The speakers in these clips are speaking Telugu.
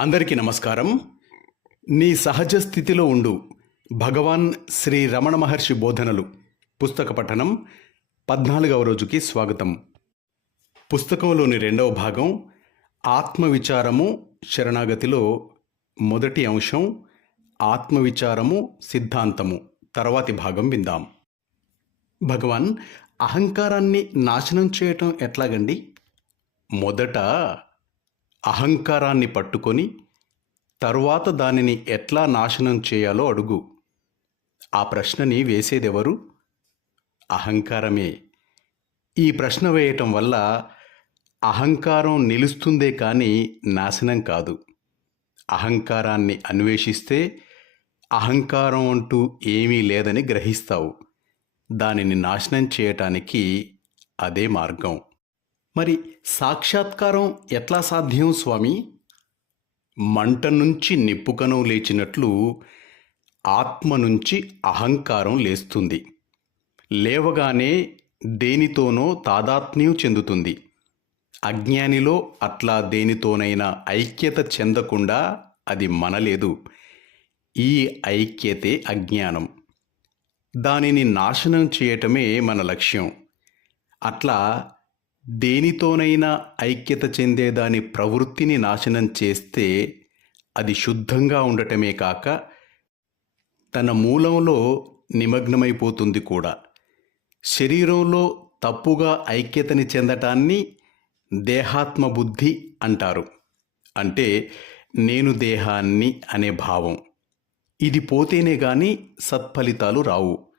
అందరికీ నమస్కారం. నీ సహజ స్థితిలో ఉండు. భగవాన్ శ్రీ రమణ మహర్షి బోధనలు. పుస్తక పఠనం పద్నాలుగవ రోజుకి స్వాగతం. పుస్తకంలోని రెండవ భాగం ఆత్మవిచారము శరణాగతిలో మొదటి అంశం ఆత్మవిచారము సిద్ధాంతము. తర్వాతి భాగం విందాం. భగవాన్ అహంకారాన్ని నాశనం చేయటం ఎట్లాగండి? మొదట అహంకారాన్ని పట్టుకొని తరువాత దానిని ఎట్లా నాశనం చేయాలో అడుగు. ఆ ప్రశ్నని వేసేదెవరు? అహంకారమే. ఈ ప్రశ్న వేయటం వల్ల అహంకారం నిలుస్తుందే కానీ నాశనం కాదు. అహంకారాన్ని అన్వేషిస్తే అహంకారం అంటూ ఏమీ లేదని గ్రహిస్తావు. దానిని నాశనం చేయటానికి అదే మార్గం. మరి సాక్షాత్కారం ఎట్లా సాధ్యం స్వామి? మంట నుంచి నిప్పుకణం లేచినట్లు ఆత్మ నుంచి అహంకారం లేస్తుంది. లేవగానే దేనితోనో తాదాత్మ్యం చెందుతుంది. అజ్ఞానిలో అట్లా దేనితోనైనా ఐక్యత చెందకుండా అది మనలేదు. ఈ ఐక్యతే అజ్ఞానం. దానిని నాశనం చేయటమే మన లక్ష్యం. అట్లా దేనితోనైనా ఐక్యత చెందే దాని ప్రవృత్తిని నాశనం చేస్తే అది శుద్ధంగా ఉండటమే కాక తన మూలంలో నిమగ్నమైపోతుంది కూడా. శరీరంలో తప్పుగా ఐక్యతని చెందటాన్ని దేహాత్మ బుద్ధి అంటారు. అంటే నేను దేహాన్ని అనే భావం. ఇది పోతేనే కానీ సత్ఫలితాలు రావు.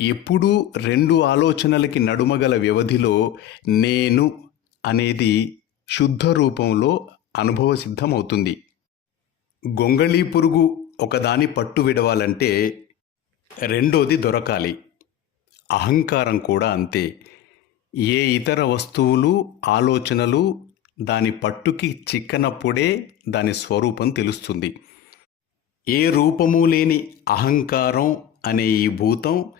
ఎప్పుడూ రెండు ఆలోచనలకి నడుమగల వ్యవధిలో నేను అనేది శుద్ధ రూపంలో అనుభవ సిద్ధమవుతుంది గొంగళీ పురుగు ఒకదాని పట్టు విడవాలంటే రెండోది దొరకాలి. అహంకారం కూడా అంతే. ఏ ఇతర వస్తువులు ఆలోచనలు దాని పట్టుకి చిక్కనప్పుడే దాని స్వరూపం తెలుస్తుంది. ఏ రూపము లేని అహంకారం అనే ఈ భూతం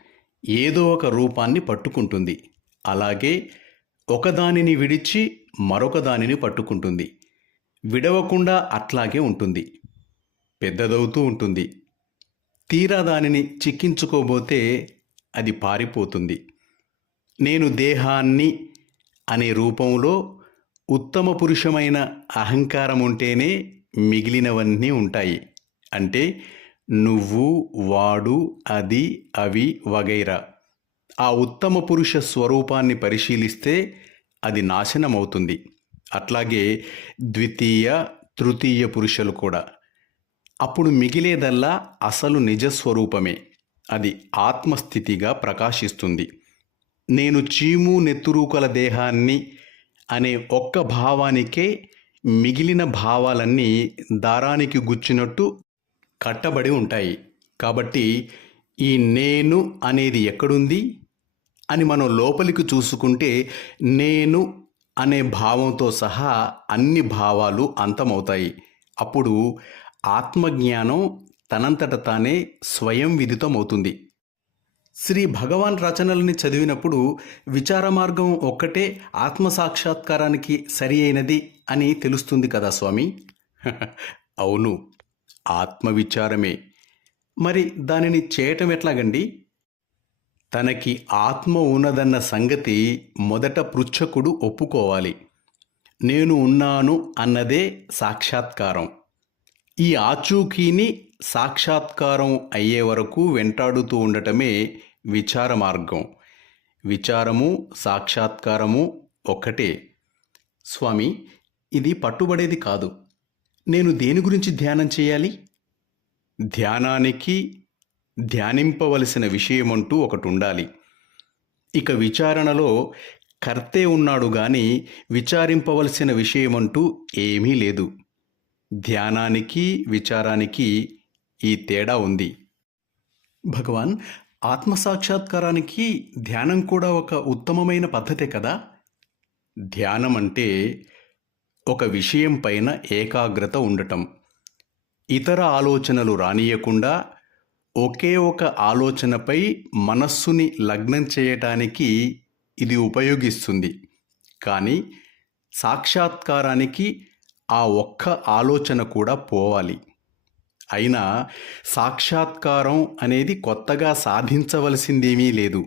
ఏదో ఒక రూపాన్ని పట్టుకుంటుంది. అలాగే ఒకదానిని విడిచి మరొక దానిని పట్టుకుంటుంది. విడవకుండా అట్లాగే ఉంటుంది. పెద్దదవుతూ ఉంటుంది. తీరా దానిని చిక్కించుకోబోతే అది పారిపోతుంది. నేను దేహాన్ని అనే రూపంలో ఉత్తమ పురుషమైన అహంకారం ఉంటేనే మిగిలినవన్నీ ఉంటాయి. అంటే నువ్వు వాడు అది అవి వగైరా. ఆ ఉత్తమ పురుష స్వరూపాన్ని పరిశీలిస్తే అది నాశనమవుతుంది. అట్లాగే ద్వితీయ తృతీయ పురుషులు కూడా. అప్పుడు మిగిలేదల్లా అసలు నిజస్వరూపమే అది ఆత్మస్థితిగా ప్రకాశిస్తుంది. నేను చీము నెత్తురూకల దేహాన్ని అనే ఒక్క భావానికే మిగిలిన భావాలన్నీ దారానికి గుచ్చినట్టు కట్టబడి ఉంటాయి. కాబట్టి ఈ నేను అనేది ఎక్కడుంది? అని మనం లోపలికి చూసుకుంటే నేను అనే భావంతో సహా అన్ని భావాలు అంతమవుతాయి. అప్పుడు ఆత్మజ్ఞానం తనంతట తానే స్వయం విదితమవుతుంది. శ్రీ భగవాన్ రచనల్ని చదివినప్పుడు విచార మార్గం ఒక్కటే ఆత్మసాక్షాత్కారానికి సరి అయినది అని తెలుస్తుంది కదా స్వామి? అవును. ఆత్మవిచారమే. మరి దానిని చేయటం ఎట్లాగండి? తనకి ఆత్మ ఉన్నదన్న సంగతి మొదట పృచ్ఛకుడు ఒప్పుకోవాలి. నేను ఉన్నాను అన్నదే సాక్షాత్కారం. ఈ ఆచూకీని సాక్షాత్కారం అయ్యే వరకు వెంటాడుతూ ఉండటమే విచార మార్గం విచారము సాక్షాత్కారము ఒక్కటే. స్వామి ఇది పట్టుబడేది కాదు. నేను దేని గురించి ధ్యానం చేయాలి? ధ్యానానికి ధ్యానింపవలసిన విషయమంటూ ఒకటి ఉండాలి ఇక విచారణలో కర్తే ఉన్నాడు గాని విచారింపవలసిన విషయమంటూ ఏమీ లేదు. ధ్యానానికి విచారానికి ఈ తేడా ఉంది. భగవాన్ ఆత్మసాక్షాత్కారానికి ధ్యానం కూడా ఒక ఉత్తమమైన పద్ధతే కదా? ధ్యానం అంటే ఒక విషయం పైన ఏకాగ్రత ఉండటం. ఇతర ఆలోచనలు రానియకుండా ఒకే ఒక ఆలోచనపై మనస్సుని లగ్నం చేయటానికి ఇది ఉపయోగిస్తుంది. కానీ సాక్షాత్కారానికి ఆ ఒక్క ఆలోచన కూడా పోవాలి. అయినా సాక్షాత్కారం అనేది కొత్తగా సాధించవలసిందేమీ లేదు.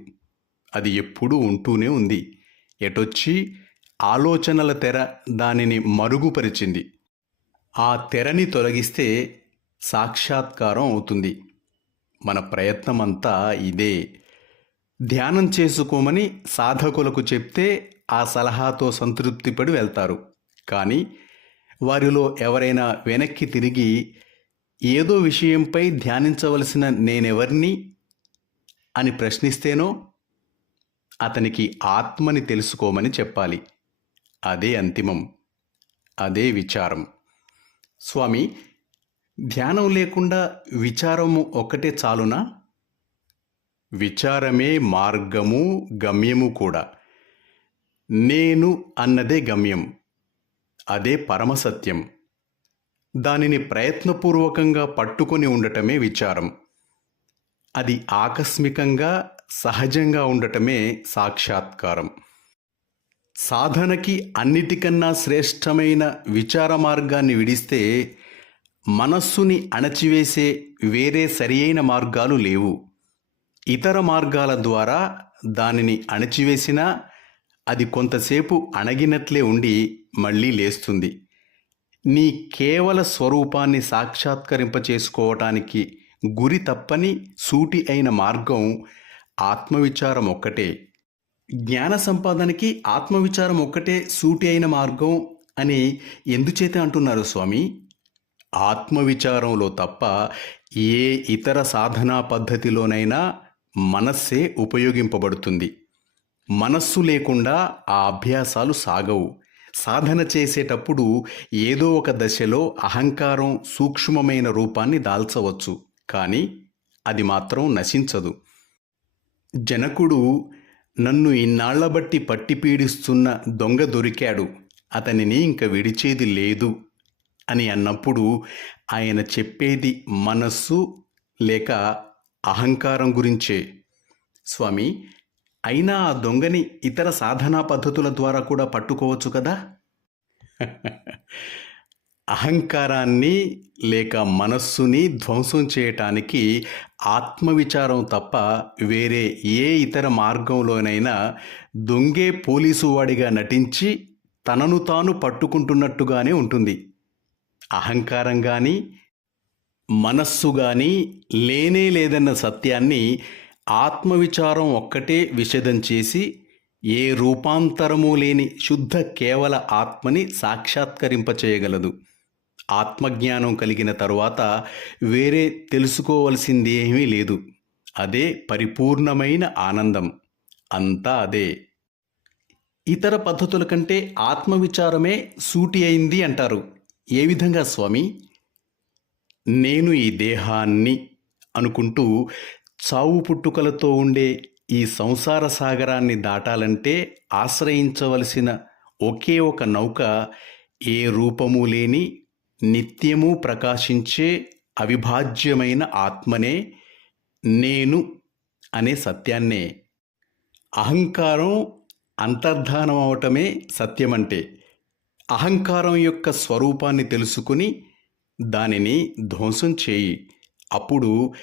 అది ఎప్పుడూ ఉంటూనే ఉంది. ఎటొచ్చి ఆలోచనల తెర దానిని మరుగుపరిచింది. ఆ తెరని తొలగిస్తే సాక్షాత్కారం అవుతుంది. మన ప్రయత్నమంతా ఇదే. ధ్యానం చేసుకోమని సాధకులకు చెప్తే ఆ సలహాతో సంతృప్తిపడి వెళ్తారు. కానీ వారిలో ఎవరైనా వెనక్కి తిరిగి ఏదో విషయంపై ధ్యానించవలసిన నేనెవర్ని అని ప్రశ్నిస్తేనో అతనికి ఆత్మని తెలుసుకోమని చెప్పాలి. అదే అంతిమం అదే విచారం. స్వామి ధ్యానం లేకుండా విచారము ఒక్కటే చాలునా? విచారమే మార్గము గమ్యము కూడా. నేను అన్నదే గమ్యం అదే పరమసత్యం దానిని ప్రయత్నపూర్వకంగా పట్టుకొని ఉండటమే విచారం. అది ఆకస్మికంగా సహజంగా ఉండటమే సాక్షాత్కారం. సాధనకి అన్నిటికన్నా శ్రేష్టమైన విచార మార్గాన్ని విడిస్తే మనస్సుని అణచివేసే వేరే సరియైన మార్గాలు లేవు. ఇతర మార్గాల ద్వారా దానిని అణచివేసినా అది కొంతసేపు అణగినట్లే ఉండి మళ్ళీ లేస్తుంది. నీ కేవల స్వరూపాన్ని సాక్షాత్కరింపచేసుకోవటానికి గురి తప్పని సూటి అయిన మార్గం ఆత్మవిచారం ఒక్కటే. జ్ఞాన సంపాదనకి ఆత్మవిచారం ఒక్కటే సూటి అయిన మార్గం అని ఎందుచేత అంటున్నారు స్వామి? ఆత్మవిచారంలో తప్ప ఏ ఇతర సాధనా పద్ధతిలోనైనా మనస్సే ఉపయోగింపబడుతుంది. మనస్సు లేకుండా ఆ అభ్యాసాలు సాగవు. సాధన చేసేటప్పుడు ఏదో ఒక దశలో అహంకారం సూక్ష్మమైన రూపాన్ని దాల్చవచ్చు. కానీ అది మాత్రం నశించదు. జనకుడు నన్ను ఇన్నాళ్ళ బట్టి పట్టిపీడిస్తున్న దొంగ దొరికాడు. అతనిని ఇంక విడిచేది లేదు అని అన్నప్పుడు ఆయన చెప్పేది మనస్సు లేక అహంకారం గురించే. స్వామి అయినా ఆ దొంగని ఇతర సాధనా పద్ధతుల ద్వారా కూడా పట్టుకోవచ్చు కదా? అహంకారాన్ని లేక మనస్సుని ధ్వంసం చేయటానికి ఆత్మవిచారం తప్ప వేరే ఏ ఇతర మార్గంలోనైనా దొంగే పోలీసు వాడిగా నటించి తనను తాను పట్టుకుంటున్నట్టుగానే ఉంటుంది. అహంకారం కానీ మనస్సు కానీ లేనే లేదన్న సత్యాన్ని ఆత్మవిచారం ఒక్కటే విషదం చేసి ఏ రూపాంతరము లేని శుద్ధ కేవల ఆత్మని సాక్షాత్కరింపచేయగలదు. ఆత్మజ్ఞానం కలిగిన తరువాత వేరే తెలుసుకోవలసింది ఏమీ లేదు. అదే పరిపూర్ణమైన ఆనందం. అంతా అదే. ఇతర పద్ధతుల కంటే ఆత్మవిచారమే సూటి అయింది అంటారు. ఏ విధంగా స్వామి? నేను ఈ దేహాన్ని అనుకుంటూ చావు పుట్టుకలతో ఉండే ఈ సంసార సాగరాన్ని దాటాలంటే ఆశ్రయించవలసిన ఒకే ఒక నౌక ఏ రూపము లేని నిత్యము ప్రకాశించే అవిభాజ్యమైన ఆత్మనే నేను అనే సత్యాన్నే. అహంకారం అంతర్ధానం అవటమే సత్యమంటే. అహంకారం యొక్క స్వరూపాన్ని తెలుసుకుని దానిని ధ్వంసం చేయి. అప్పుడు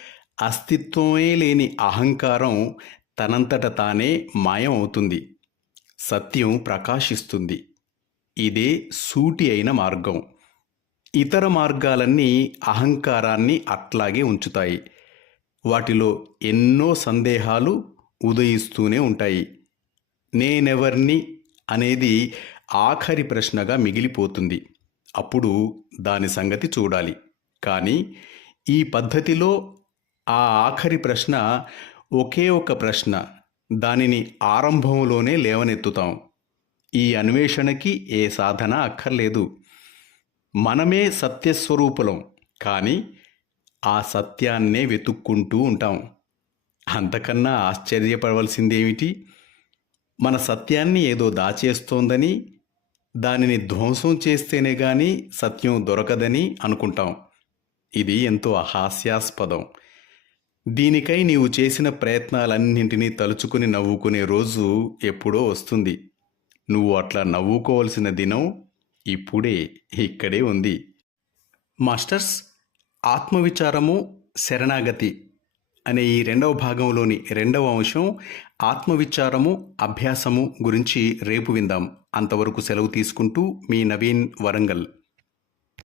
అస్తిత్వమే లేని అహంకారం తనంతట తానే మాయం అవుతుంది సత్యం ప్రకాశిస్తుంది. ఇదే సూటి అయిన మార్గం. ఇతర మార్గాలన్నీ అహంకారాన్ని అట్లాగే ఉంచుతాయి. వాటిలో ఎన్నో సందేహాలు ఉదయిస్తూనే ఉంటాయి. నేనెవర్ని అనేది ఆఖరి ప్రశ్నగా మిగిలిపోతుంది. అప్పుడు దాని సంగతి చూడాలి. కానీ ఈ పద్ధతిలో ఆ ఆఖరి ప్రశ్న ఒకే ఒక ప్రశ్న. దానిని ఆరంభంలోనే లేవనెత్తుతాం. ఈ అన్వేషణకి ఏ సాధన అక్కర్లేదు. మనమే సత్యస్వరూపులం కానీ ఆ సత్యాన్నే వెతుక్కుంటూ ఉంటాం. అంతకన్నా ఆశ్చర్యపడవలసిందేమిటి? మన సత్యాన్ని ఏదో దాచేస్తోందని దానిని ధ్వంసం చేస్తేనే కానీ సత్యం దొరకదని అనుకుంటాం. ఇది ఎంతో హాస్యాస్పదం. దీనికై నీవు చేసిన ప్రయత్నాలన్నింటినీ తలుచుకుని నవ్వుకునే రోజు ఎప్పుడో వస్తుంది. నువ్వు అట్లా నవ్వుకోవలసిన దినం ఇప్పుడే ఇక్కడే ఉంది. మాస్టర్స్ ఆత్మవిచారము శరణాగతి అనే ఈ రెండవ భాగంలోని రెండవ అంశం ఆత్మవిచారము అభ్యాసము గురించి రేపు విందాం. అంతవరకు సెలవు తీసుకుంటూ మీ నవీన్ వరంగల్.